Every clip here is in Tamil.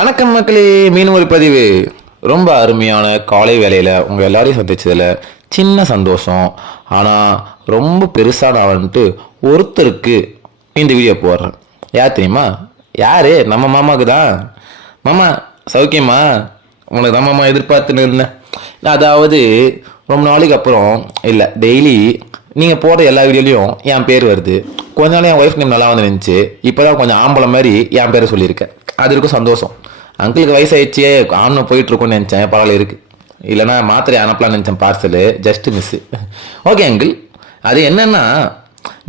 வணக்கம் மக்களே, மீன் ஒரு பதிவு. ரொம்ப அருமையான காலை வேலையில் உங்கள் எல்லாரையும் சந்திச்சதில் சின்ன சந்தோஷம். ஆனால் ரொம்ப பெருசாக நான் வந்துட்டு ஒருத்தருக்கு இந்த வீடியோ போடுறேன். யார் தெரியுமா? யார்? நம்ம மாமாவுக்கு தான். மாமா சௌக்கியமா? உனக்கு தான் மாமா எதிர்பார்த்துன்னு இருந்தேன். அதாவது ரொம்ப நாளைக்கு அப்புறம் இல்லை, டெய்லி நீங்கள் போடுற எல்லா வீடியோலையும் என் பேர் வருது. கொஞ்ச நாள் என் ஒய்ஃப் நேம் நல்லா வந்து நினச்சி இப்போ தான் கொஞ்சம் ஆம்பளை மாதிரி என் பேரை சொல்லியிருக்கேன். அது இருக்கும் சந்தோஷம். அங்கிளுக்கு வயசாகிடுச்சே, ஆனும் போயிட்டுருக்கோன்னு நினச்சேன். பரவாயில்ல இருக்குது. இல்லைனா மாத்திரை அனுப்பலான்னு நினச்சேன், parcel just miss. Okay uncle, அது என்னென்னா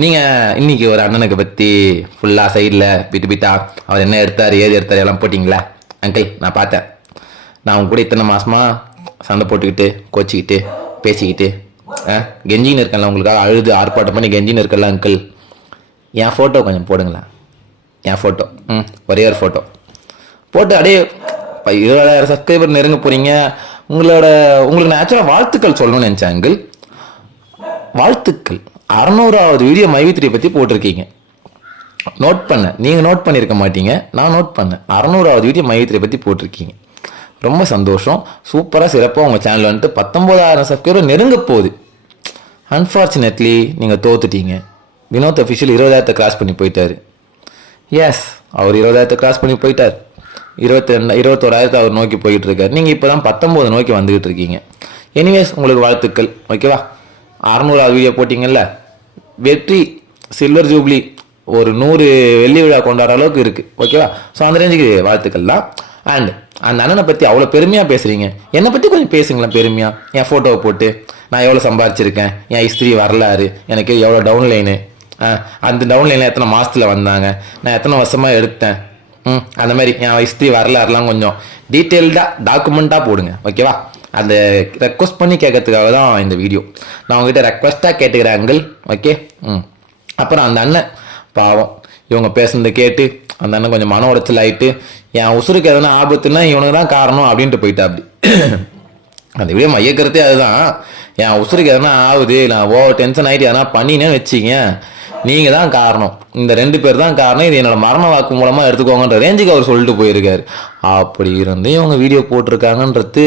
நீங்கள் இன்றைக்கி ஒரு அண்ணனுக்கு பற்றி ஃபுல்லாக சைடில் பிட்டா அவர் என்ன எடுத்தார் ஏது எடுத்தார் எல்லாம் போட்டிங்களா? அங்கிள் நான் பார்த்தேன். நான் அவங்க கூட இத்தனை மாதமாக சண்டை போட்டுக்கிட்டு கோச்சிக்கிட்டு பேசிக்கிட்டு கெஞ்சின்னு இருக்கல, உங்களுக்காக அழுது ஆர்ப்பாட்டம் பண்ணி கெஞ்சின்னு இருக்கல. அங்கிள் என் ஃபோட்டோ கொஞ்சம் போடுங்களேன். என் ஃபோட்டோ ஒரே ஒரு ஃபோட்டோ போட்டு அப்படியே 20,000 சப்ஸ்கிரைபர் நெருங்க போகிறீங்க. உங்களுக்கு நான் ஆக்சுவலாக வாழ்த்துக்கள் சொல்லணும்னு நினச்சேன் அங்கிள். வாழ்த்துக்கள். 600வது வீடியோ மைவித்திரியை பற்றி போட்டிருக்கீங்க. நோட் பண்ணேன், நீங்கள் நோட் பண்ணியிருக்க மாட்டீங்க, நான் நோட் பண்ணேன். 600வது வீடியோ மைவித்திரியை பற்றி போட்டிருக்கீங்க. ரொம்ப சந்தோஷம். சூப்பராக சிறப்பாக உங்கள் சேனல் வந்துட்டு 19,000 சப்ஸ்கிரைபர் நெருங்க போகுது. அன்ஃபார்ச்சுனேட்லி நீங்கள் தோத்துட்டீங்க. வினோத் அஃபிஷியல் 20,000 கிராஸ் பண்ணி போயிட்டார். எஸ், அவர் 20,000 கிராஸ் பண்ணி போயிட்டார். 21,000 அவர் நோக்கி போயிட்டு இருக்காரு. நீங்கள் இப்போ தான் 19 நோக்கி வந்துகிட்டு இருக்கீங்க. எனிவேஸ் உங்களுக்கு வாழ்த்துக்கள். ஓகேவா? 600வது வீடியோ போட்டிங்கல்ல, வெற்றி சில்வர் ஜூப்ளி ஒரு 100 வெள்ளி விழா கொண்டாடுற அளவுக்கு இருக்குது. ஓகேவா? ஸோ அந்த ரேஞ்சுக்கு வாழ்த்துக்கள் தான். அண்ட் அந்த அண்ணனை பற்றி அவ்வளோ பெருமையாக பேசுகிறீங்க. என்னை பற்றி கொஞ்சம் பேசுங்களேன் பெருமையாக. என் ஃபோட்டோவை போட்டு நான் எவ்வளோ சம்பாதிச்சிருக்கேன், என் ஹிஸ்ட்ரி வரலாறு, எனக்கு எவ்வளோ டவுன்லைனு, அந்த டவுன்லைனில் எத்தனை மாதத்தில் வந்தாங்க, நான் எத்தனை வருஷமாக எடுத்தேன், அந்த மாதிரி என் ஹிஸ்ட்ரி வரலாறுலாம் கொஞ்சம் டீட்டெயில்டாக டாக்குமெண்ட்டாக போடுங்க. ஓகேவா? அந்த ரெக்வஸ்ட் பண்ணி கேட்கறதுக்காக தான் இந்த வீடியோ. நான் உங்ககிட்ட ரெக்வஸ்ட்டாக கேட்டுக்கிறேன் அங்கிள். ஓகே. அப்புறம் அந்த அண்ணன் பாவம், இவங்க பேசுனதை கேட்டு அந்த அண்ணன் கொஞ்சம் மன உடைச்சல் ஆகிட்டு, என் உசுருக்கு எதனா ஆபத்துன்னா இவனுக்கு தான் காரணம் அப்படின்ட்டு போயிட்டா. அப்படி அந்த வீடியோ மையக்கிறதே அதுதான். என் உசுருக்கு எதனா ஆகுது, நான் ஓவர் டென்ஷன் ஆகிட்டு எதனா பண்ணினேன்னு வச்சிங்க, நீங்கள் தான் காரணம், இந்த 2 பேர் தான் காரணம், இது என்னோட மரண வாக்கு மூலமாக எடுத்துக்கோங்கன்ற ரேஞ்சுக்கு அவர் சொல்லிட்டு போயிருக்காரு. அப்படி இருந்து இவங்க வீடியோ போட்டிருக்காங்கன்றது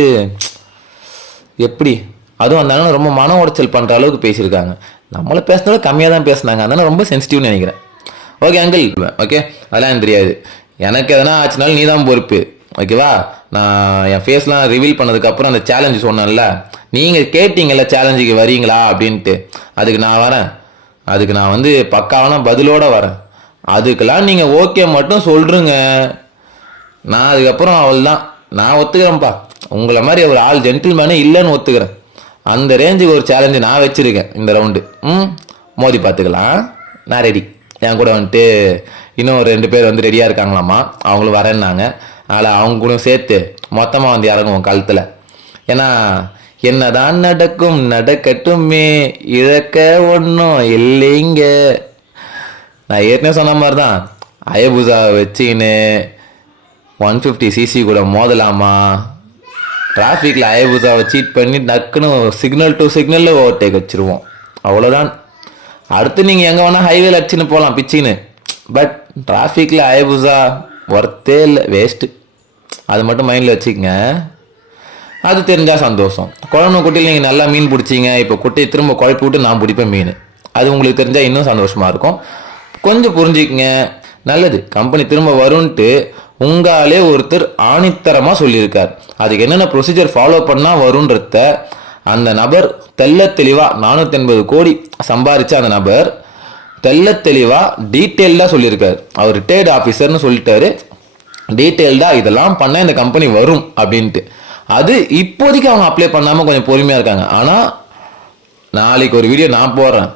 எப்படி? அதுவும் அந்த அண்ணன் ரொம்ப மன உடைச்சல் பண்ணுற அளவுக்கு பேசியிருக்காங்க. நம்மளை பேசுனதோட கம்மியாக தான் பேசினாங்க. அதனால் ரொம்ப சென்சிட்டிவ்னு நினைக்கிறேன். Okay uncle. ஓகே, அதெல்லாம் எனக்கு தெரியாது. எனக்கு எதனா ஆச்சுனாலும் நீ தான் பொறுப்பு. ஓகேவா? நான் என் ஃபேஸ்லாம் ரிவீல் பண்ணதுக்கப்புறம் அந்த சேலஞ்சு சொன்னேன்ல, நீங்கள் கேட்டீங்கல்ல சேலஞ்சுக்கு வரீங்களா அப்படின்ட்டு, அதுக்கு நான் வரேன். அதுக்கு நான் வந்து பக்காவான பதிலோடு வரேன். அதுக்கெல்லாம் நீங்கள் ஓகே மட்டும் சொல்கிறீங்க. நான் அதுக்கப்புறம் அவள் தான் நான் ஒத்துக்கிறேன்ப்பா. உங்களை மாதிரி ஒரு ஆள் ஜென்டில்மேனே இல்லைன்னு ஒத்துக்கிறேன். அந்த ரேஞ்சுக்கு ஒரு சேலஞ்சு நான் வச்சுருக்கேன் இந்த ரவுண்டு. மோதி பார்த்துக்கலாம். நான் ரெடி. என் கூட வந்துட்டு இன்னும் ஒரு 2 பேர் வந்து ரெடியாக இருக்காங்களாம்மா. அவங்களும் வரேன்னாங்க. அதில் அவங்க கூட சேர்த்து மொத்தமாக வந்து இறங்குவோம் கழுத்தில். ஏன்னா என்னதான் நடக்கும் நடக்கட்டுமே, இழக்க ஒன்றும் இல்லைங்க. நான் ஏற்கனவே சொன்ன மாதிரி தான், அயபுசா வச்சுக்கின்னு 150cc கூட மோதலாமா? டிராஃபிக்கில் அயபுசாவை சீட் பண்ணி டக்குன்னு சிக்னல் டு சிக்னலில் ஓவர்டேக் வச்சுருவோம். அவ்வளோதான். அடுத்து நீங்கள் எங்கே வேணால் ஹைவேல அடிச்சுன்னு போகலாம் பிச்சின்னு. பட் டிராஃபிக்கில் அயபுசா ஒர்த்தே இல்லை, வேஸ்ட்டு. அது மட்டும் மைண்டில் வச்சுக்கங்க. அது தெரிஞ்சால் சந்தோஷம். குழம்பு குட்டையில் நீங்கள் நல்லா மீன் பிடிச்சிங்க, இப்போ குட்டையை திரும்ப குழப்பி விட்டு நான் பிடிப்பேன் மீன். அது உங்களுக்கு தெரிஞ்சால் இன்னும் சந்தோஷமாக இருக்கும். கொஞ்சம் புரிஞ்சுக்கங்க. நல்லது, கம்பெனி திரும்ப வரும்ன்ட்டு உங்களாலே ஒருத்தர் ஆணித்தரமாக சொல்லியிருக்கார். அதுக்கு என்னென்ன ப்ரொசீஜர் ஃபாலோ பண்ணால் வரும்ன்றத அந்த நபர் தெல்ல தெளிவாக 480 கோடி சம்பாதிச்ச அந்த நபர் தெல்ல தெளிவாக டீட்டெயில்டாக சொல்லியிருக்காரு. அவர் ரிட்டையர்டு ஆஃபீஸர்னு சொல்லிட்டாரு. டீட்டெயில்டாக இதெல்லாம் பண்ணால் இந்த கம்பெனி வரும் அப்படின்ட்டு. அது இப்போதைக்கு அவங்க அப்ளை பண்ணாமல் கொஞ்சம் பொறுமையாக இருக்காங்க. ஆனால் நாளைக்கு ஒரு வீடியோ நான் போடுறேன்.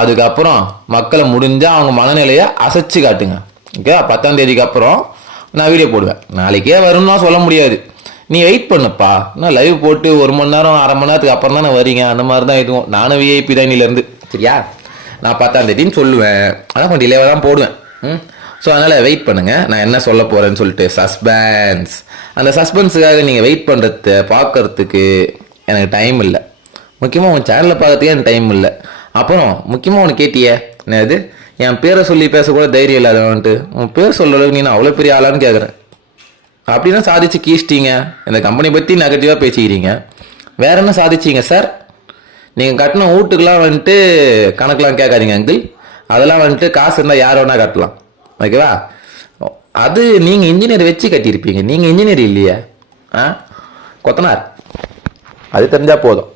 அதுக்கப்புறம் மக்களை முடிஞ்சால் அவங்க மனநிலையை அசைச்சு காட்டுங்க. ஓகே, 10ஆம் தேதிக்கு அப்புறம் நான் வீடியோ போடுவேன். நாளைக்கே வரும்னா சொல்ல முடியாது. நீ வெயிட் பண்ணுப்பா. நான் லைவ் போட்டு 1 மணி நேரம் 1/2 மணி நேரத்துக்கு அப்புறம் தானே வரீங்க. அந்த மாதிரி தான் இதுவும். நானும் விஐபி தான் இன்னிலேருந்து. சரியா? நான் 10ஆம் தேதின்னு சொல்லுவேன். ஆனால் கொஞ்சம் டிலேவாக தான் போடுவேன். ஸோ அதனால் வெயிட் பண்ணுங்கள். நான் என்ன சொல்ல போகிறேன்னு சொல்லிட்டு சஸ்பென்ஸ். அந்த சஸ்பென்ஸுக்காக நீங்கள் வெயிட் பண்ணுறத பார்க்கறதுக்கு எனக்கு டைம் இல்லை. முக்கியமாக உன் சேனலில் பார்க்கறதுக்கே எனக்கு டைம் இல்லை. அப்புறம் முக்கியமாக உனக்கு கேட்டியே என்னது, என் பேரை சொல்லி பேசக்கூட தைரியம் இல்லாதவன்ட்டு உன் பேர் சொல்ல அளவுக்கு நீ நான் அவ்வளோ பெரிய ஆளான்னு கேட்குறேன். அப்படின்னா சாதிச்சு கீச்சிட்டீங்க. இந்த கம்பெனி பற்றி நெகட்டிவாக பேசிக்கிறீங்க. வேற என்ன சாதிச்சீங்க சார்? நீங்கள் கட்டின வீட்டுக்கெலாம் வந்துட்டு கணக்கெலாம் கேட்காதீங்க அங்கிள். அதெல்லாம் வந்துட்டு காசு இருந்தால் யார் வேணால் கட்டலாம். ஓகேவா? அது நீங்கள் இன்ஜினியர் வச்சு கட்டியிருப்பீங்க. நீங்கள் இன்ஜினியர் இல்லையா? ஆ, கொத்தனார். அது தெரிஞ்சால் போதும்.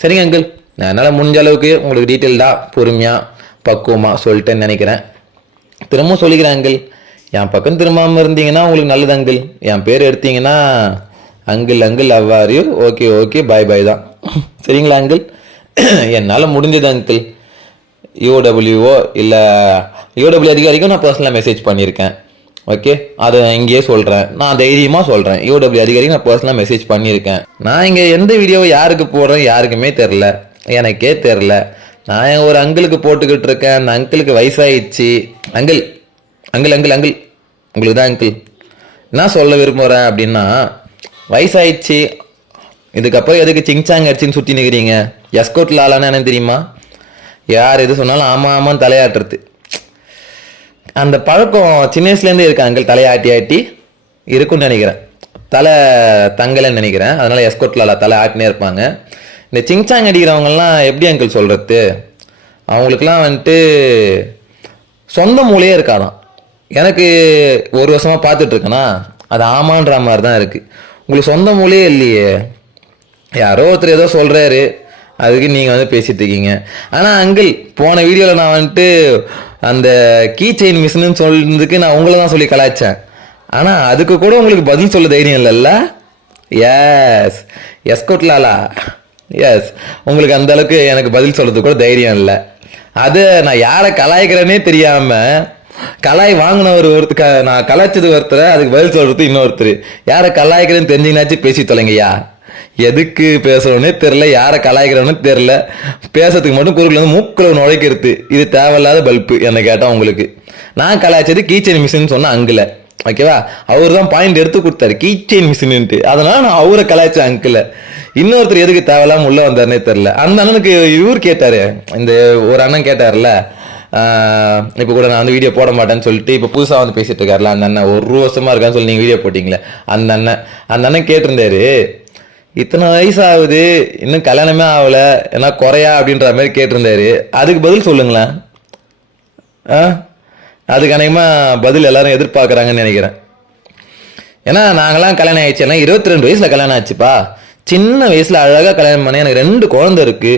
சரிங்க அங்கிள், நான் என்னால் முடிஞ்ச அளவுக்கு உங்களுக்கு டீட்டெயில்டாக பொறுமையாக பக்குவமாக சொல்லிட்டேன்னு நினைக்கிறேன். திரும்பவும் சொல்லிக்கிறேன் அங்கிள், என் பக்கம் திரும்பாமல் இருந்தீங்கன்னா உங்களுக்கு நல்லது அங்கிள். என் பேர் எடுத்தீங்கன்னா அங்கிள் அங்கிள் அவ்வாறு ஓகே ஓகே பாய் பாய் தான். சரிங்களா அங்கிள்? என்னால் முடிஞ்சது அங்கிள். யூடபிள்யூஓ இல்லை யூடபிள்யூ அதிகாரிக்கும் நான் பர்சனலாக மெசேஜ் பண்ணியிருக்கேன். ஓகே, அதை இங்கேயே சொல்கிறேன், நான் தைரியமாக சொல்கிறேன். யூடபிள்யூ அதிகாரிக்கு நான் பர்சனலாக மெசேஜ் பண்ணியிருக்கேன். நான் இங்கே எந்த வீடியோவை யாருக்கு போடுறேன் யாருக்குமே தெரில, எனக்கே தெரில. நான் ஒரு அங்கிளுக்கு போட்டுக்கிட்டு இருக்கேன். அந்த அங்கிளுக்கு வயசாகிடுச்சு. அங்கிள் அங்கிள் அங்கிள் அங்கிள் உங்களுக்கு தான் அங்கிள். என்ன சொல்ல விரும்புகிறேன் அப்படின்னா, வயசாகிடுச்சு, இதுக்கப்புறம் எதுக்கு சிங்சாங் அடிச்சுன்னு சுற்றி நிற்கிறீங்க? எஸ்கோட் லாலான்னு எனக்கு தெரியுமா? யார் எது சொன்னாலும் ஆமாம் ஆமான்னு தலையாட்டுறது. அந்த பழக்கம் சின்ன வயசுலேருந்தே இருக்கு அங்கிள். தலையாட்டி ஆட்டி இருக்குன்னு நினைக்கிறேன். தலை தங்கலைன்னு நினைக்கிறேன். அதனால் எஸ்கோட் லாலா தலை ஆட்டினே இருப்பாங்க. இந்த சிங்சாங் அடிக்கிறவங்கலாம் எப்படி அங்கிள் சொல்கிறது? அவங்களுக்குலாம் வந்துட்டு சொந்த மூலையே இருக்காதான். எனக்கு ஒரு வருஷமாக பார்த்துட்ருக்கேன்னா அது ஆமான்ற மாதிரி தான் இருக்குது. உங்களுக்கு சொந்த மூலையே இல்லையே. யாரோ ஒருத்தர் ஏதோ சொல்கிறாரு, அதுக்கு நீங்கள் வந்து பேசிகிட்டு இருக்கீங்க. ஆனால் அங்கிள், போன வீடியோவில் நான் வந்துட்டு அந்த கீ செயின் மிஷின்னு சொல்றதுக்கு நான் உங்களை தான் சொல்லி கலாய்ச்சேன். ஆனால் அதுக்கு கூட உங்களுக்கு பதில் சொல்ல தைரியம் இல்லைல்ல? எஸ் எஸ்கோட்லாலா, எஸ், உங்களுக்கு அந்த அளவுக்கு எனக்கு பதில் சொல்கிறது கூட தைரியம் இல்லை. அது நான் யாரை கலாய்க்கிறேனே தெரியாமல் கலாய் வாங்கினவர் ஒருத்தர், நான் கலாய்ச்சது ஒருத்தர், அதுக்கு பதில் சொல்கிறது இன்னொருத்தர். யாரை கலாய்க்கிறேன்னு தெரிஞ்சிங்கனாச்சும் பேசி தொலைங்கய்யா. எதுக்கு பேசுகிறோன்னே தெரில, யாரை கலாய்க்கிறோன்னு தெரில, பேசுறதுக்கு மட்டும் குறுக்கில் வந்து மூக்கில் நுழைக்கிறது. இது தேவையில்லாத பல்ப்பு என்னை கேட்டால் உங்களுக்கு. நான் கலாய்ச்சது கீச்செயின் மிஷின் சொன்ன அங்கிள். ஓகேவா? அவர் தான் பாயிண்ட் எடுத்து கொடுத்தாரு கீச்செயின் மிஷின்ட்டு. அதனால் நான் அவரை கலாய்ச்சேன் அங்கிள். இன்னொருத்தர் எதுக்கு தேவையில்லாமல் உள்ளே வந்தாருன்னே தெரில. அந்த அண்ணனுக்கு இவர் கேட்டார், இந்த ஒரு அண்ணன் கேட்டார்ல, இப்போ கூட நான் வந்து வீடியோ போட மாட்டேன்னு சொல்லிட்டு இப்போ புதுசாக வந்து பேசிகிட்டு இருக்காருல அந்த அண்ணன், ஒரு வருஷமாக இருக்கான்னு சொல்லி நீங்கள் வீடியோ போட்டிங்களே அந்த அண்ணன் கேட்டிருந்தாரு, இத்தனை வயசு ஆகுது இன்னும் கல்யாணமே ஆகலை, ஏன்னா குறையா அப்படின்ற மாதிரி கேட்டிருந்தாரு. அதுக்கு பதில் சொல்லுங்களேன். அதுக்கு அநேகமாக பதில் எல்லாரும் எதிர்பார்க்குறாங்கன்னு நினைக்கிறேன். ஏன்னா நாங்களாம் கல்யாணம் ஆயிடுச்சு, ஏன்னா 22 வயசில் கல்யாணம் ஆச்சுப்பா. சின்ன வயசில் அழகாக கல்யாணம் பண்ணேன். எனக்கு 2 குழந்தை இருக்குது.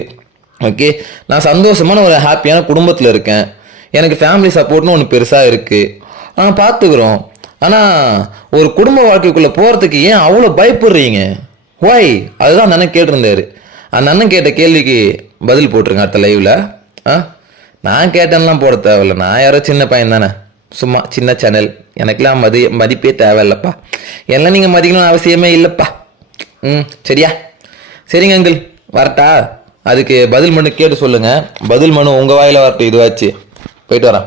ஓகே, நான் சந்தோஷமான ஒரு ஹாப்பியான குடும்பத்தில் இருக்கேன். எனக்கு ஃபேமிலி சப்போர்ட்னு ஒன்று பெருசாக இருக்குது. ஆனால் பார்த்துக்குறோம். ஆனால் ஒரு குடும்ப வாழ்க்கைக்குள்ளே போகிறதுக்கு ஏன் அவ்வளோ பயப்படுறீங்க? ஒய்? அதுதான் அந்த அண்ணன் கேட்டிருந்தாரு. அந்த அண்ணன் கேட்ட கேள்விக்கு பதில் போட்டிருங்க அடுத்த லைவில். நான் கேட்டேன்லாம் போட தேவையில்ல. நான் யாரோ சின்ன பையன் தானே, சும்மா சின்ன சேனல். எனக்கெல்லாம் மதிப்பே தேவையில்லப்பா. எல்லாம் நீங்கள் மதிக்கணும்னு அவசியமே இல்லைப்பா. சரியா? சரிங்க அங்கிள், வரட்டா? அதுக்கு பதில் மனு கேட்டு சொல்லுங்கள். பதில் மனு உங்கள் வாயில் வரட்டும். இதுவாச்சு போயிட்டு வரேன்.